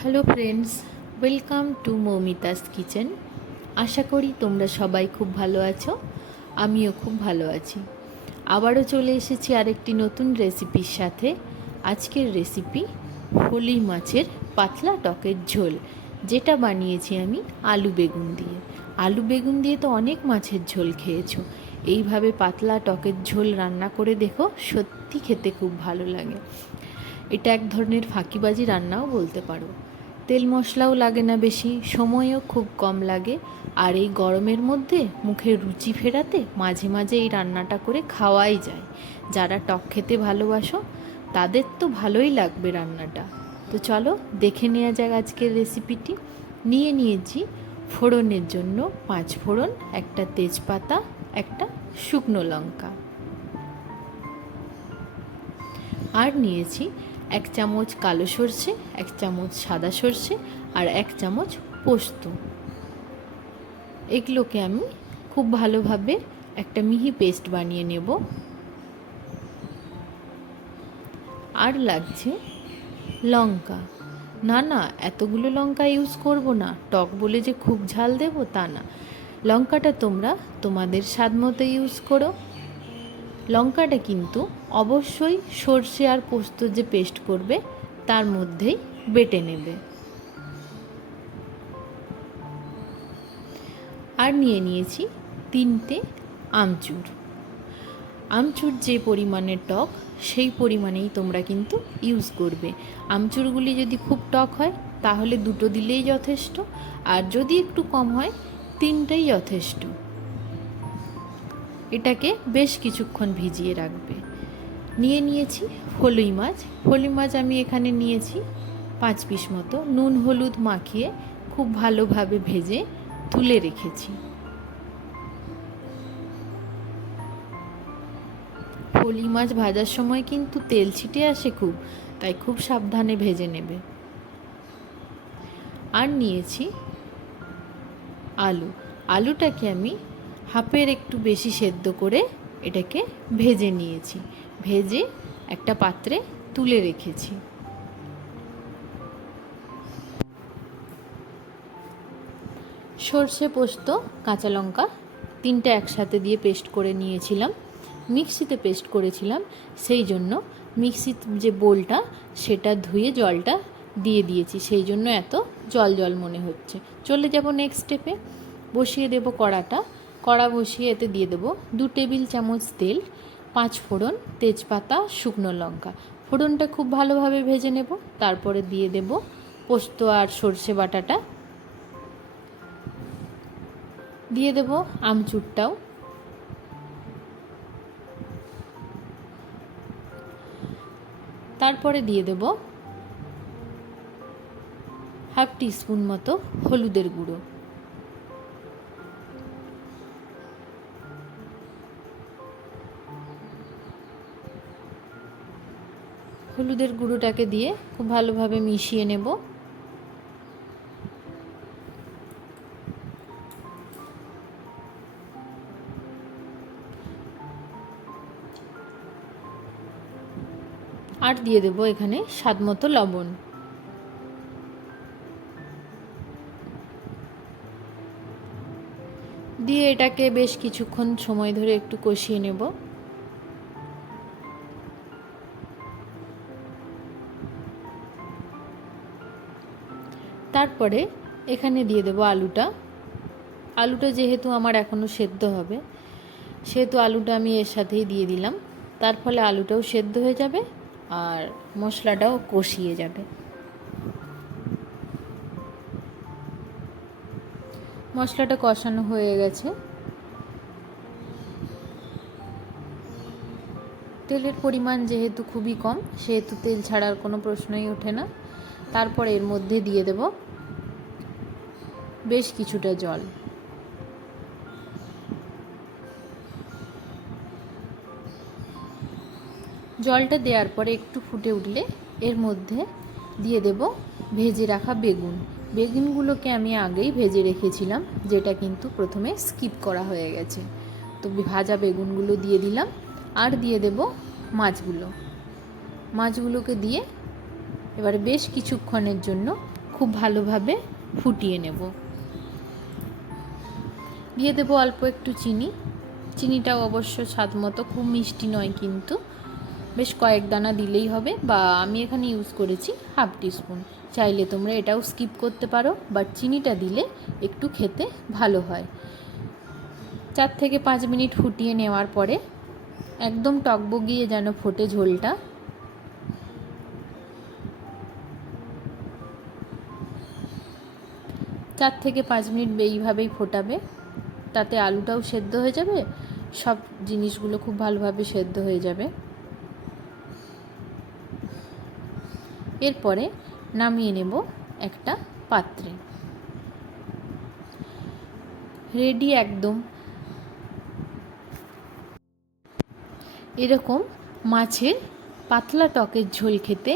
Hello friends, welcome to Moumita's kitchen. আশা করি তোমরা সবাই খুব ভালো আছো। আমিও খুব ভালো আছি। আবারও চলে এসেছি আরেকটি নতুন রেসিপির সাথে। আজকের রেসিপি ফলুই মাছের পাতলা টকের ঝোল, যেটা বানিয়েছি আমি আলু বেগুন দিয়ে। আলু বেগুন দিয়ে তো অনেক মাছের ঝোল খেয়েছো, এইভাবে পাতলা টকের ঝোল রান্না করে দেখো, সত্যি খেতে খুব ভালো লাগে। এটা এক ধরনের ফাঁকিবাজি রান্নাও বলতে পারো। তেল মশলাও লাগে না বেশি, সময়ও খুব কম লাগে। আর এই গরমের মধ্যে মুখের রুচি ফেরাতে মাঝে মাঝে এই রান্নাটা করে খাওয়াই যায়। যারা টক খেতে ভালোবাসো তাদের তো ভালোই লাগবে রান্নাটা। তো চলো দেখে নেওয়া যাক আজকের রেসিপিটি। নিয়ে নিয়েছি ফোড়নের জন্য 5 ফোড়ন, একটা তেজপাতা, একটা শুকনো লঙ্কা, আর নিয়েছি 1 চামচ কালো সর্ষে, 1 চামচ সাদা সর্ষে, আর 1 চামচ পোস্ত। এগুলোকে আমি খুব ভালোভাবে একটা মিহি পেস্ট বানিয়ে নেব। আর লাগছে লঙ্কা। না না, এতগুলো লঙ্কা ইউজ করব না, টক বলে যে খুব ঝাল দেব তা না। লঙ্কাটা তোমরা তোমাদের স্বাদ মতো ইউজ করো। লঙ্কাটা কিন্তু অবশ্যই সর্ষে আর পোস্ত যে পেস্ট করবে তার মধ্যেই বেটে নেবে। আর নিয়ে নিয়েছি 3টে আমচুর। আমচুর যে পরিমাণে টক সেই পরিমাণেই তোমরা কিন্তু ইউজ করবে। আমচুরগুলি যদি খুব টক হয় তাহলে 2টো দিলেই যথেষ্ট, আর যদি একটু কম হয় 3টেই যথেষ্ট। এটাকে বেশ কিছুক্ষণ ভিজিয়ে রাখবে। নিয়ে নিয়েছি ফলুই মাছ। ফলুই মাছ আমি এখানে নিয়েছি 5 পিস মতো। নুন হলুদ মাখিয়ে খুব ভালোভাবে ভেজে তুলে রেখেছি। ফলুই মাছ ভাজার সময় কিন্তু তেল ছিটে আসে খুব, তাই খুব সাবধানে ভেজে নেবে। আর নিয়েছি আলু। আলুটাকে আমি হাফের একটু বেশি সেদ্ধ করে এটাকে ভেজে নিয়েছি। ভেজে একটা পাত্রে তুলে রেখেছি। সর্ষে পোস্ত কাঁচা লঙ্কা 3টে একসাথে দিয়ে পেস্ট করে নিয়েছিলাম। মিক্সিতে পেস্ট করেছিলাম, সেই জন্য মিক্সির যে বোলটা সেটা ধুয়ে জলটা দিয়ে দিয়েছি, সেই জন্য এত জল জল মনে হচ্ছে। চলে যাব নেক্সট স্টেপে। বসিয়ে দেব কড়া বসিয়ে এতে দিয়ে দেবো 2 টেবিল চামচ তেল, 5 ফোড়ন, তেজপাতা, শুকনো লঙ্কা। ফোড়নটা খুব ভালোভাবে ভেজে নেব। তারপরে দিয়ে দেব পোস্ত আর সর্ষে বাটাটা, দিয়ে দেব আমচুরটাও, তারপরে দিয়ে দেব হাফ টিস্পুন মতো হলুদের গুঁড়ো। হলুদের গুঁড়োটাকে দিয়ে খুব ভালোভাবে মিশিয়ে নেব। আর দিয়ে দেব এখানে স্বাদ মতো লবণ। দিয়ে এটাকে বেশ কিছুক্ষণ সময় ধরে একটু কষিয়ে নেব। তারপরে এখানে দিয়ে দেব আলুটা যেহেতু আমার এখনও সেদ্ধ হবে, সেহেতু আলুটা আমি এর সাথেই দিয়ে দিলাম। তার ফলে আলুটাও সেদ্ধ হয়ে যাবে আর মশলাটাও কষিয়ে যাবে। মশলাটা কষানো হয়ে গেছে। তেলের পরিমাণ যেহেতু খুবই কম, সেহেতু তেল ছাড়ার কোনো প্রশ্নই ওঠে না। তারপর এর মধ্যে দিয়ে দেব বেশ কিছুটা জল। জলটা দেওয়ার পরে একটু ফুটে উঠলে এর মধ্যে দিয়ে দেব ভেজে রাখা বেগুনগুলোকে আমি আগেই ভেজে রেখেছিলাম, যেটা কিন্তু প্রথমে স্কিপ করা হয়ে গেছে। তো ভাজা বেগুনগুলো দিয়ে দিলাম। আর দিয়ে দেব মাছগুলোকে দিয়ে এবারে বেশ কিছুক্ষণের জন্য খুব ভালোভাবে ফুটিয়ে নেব। দিয়ে দেবো অল্প একটু চিনি। চিনিটাও অবশ্য স্বাদ মতো, খুব মিষ্টি নয় কিন্তু, বেশ কয়েক দানা দিলেই হবে, বা আমি এখানে ইউজ করেছি হাফ টিস্পুন। চাইলে তোমরা এটাও স্কিপ করতে পারো, বাট চিনিটা দিলে একটু খেতে ভালো হয়। 4 থেকে 5 মিনিট ফুটিয়ে নেওয়ার পরে একদম টকবগিয়ে যেন ফোটে ঝোলটা, 4 থেকে 5 মিনিট এইভাবেই ফোটাবে। তাতে আলুটাও সেদ্ধ হয়ে যাবে, সব জিনিসগুলো খুব ভালোভাবে সেদ্ধ হয়ে যাবে। এরপরে নামিয়ে নেব একটা পাত্রে। রেডি একদম। এরকম মাছের পাতলা টকের ঝোল খেতে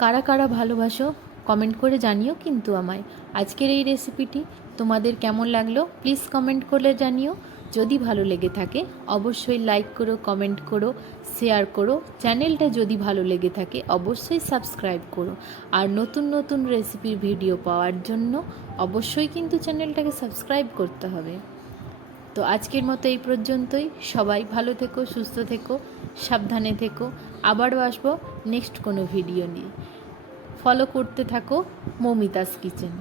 কারা কারা ভালোবাসো কমেন্ট করে জানিও কিন্তু আমায়। আজকের এই রেসিপিটি তোমাদের কেমন লাগলো প্লিজ কমেন্ট করে জানিও। যদি ভালো লেগে থাকে অবশ্যই লাইক করো, কমেন্ট করো, শেয়ার করো। চ্যানেলটা যদি ভালো লেগে থাকে অবশ্যই সাবস্ক্রাইব করো। আর নতুন নতুন রেসিপির ভিডিও পাওয়ার জন্য অবশ্যই কিন্তু চ্যানেলটাকে সাবস্ক্রাইব করতে হবে। তো আজকের মতো এই পর্যন্তই। সবাই ভালো থেকো, সুস্থ থেকো, সাবধানে থেকো। আবারও আসবো নেক্সট কোনো ভিডিও নিয়ে। ফলো করতে থাকো মৌমিতাস কিচেন।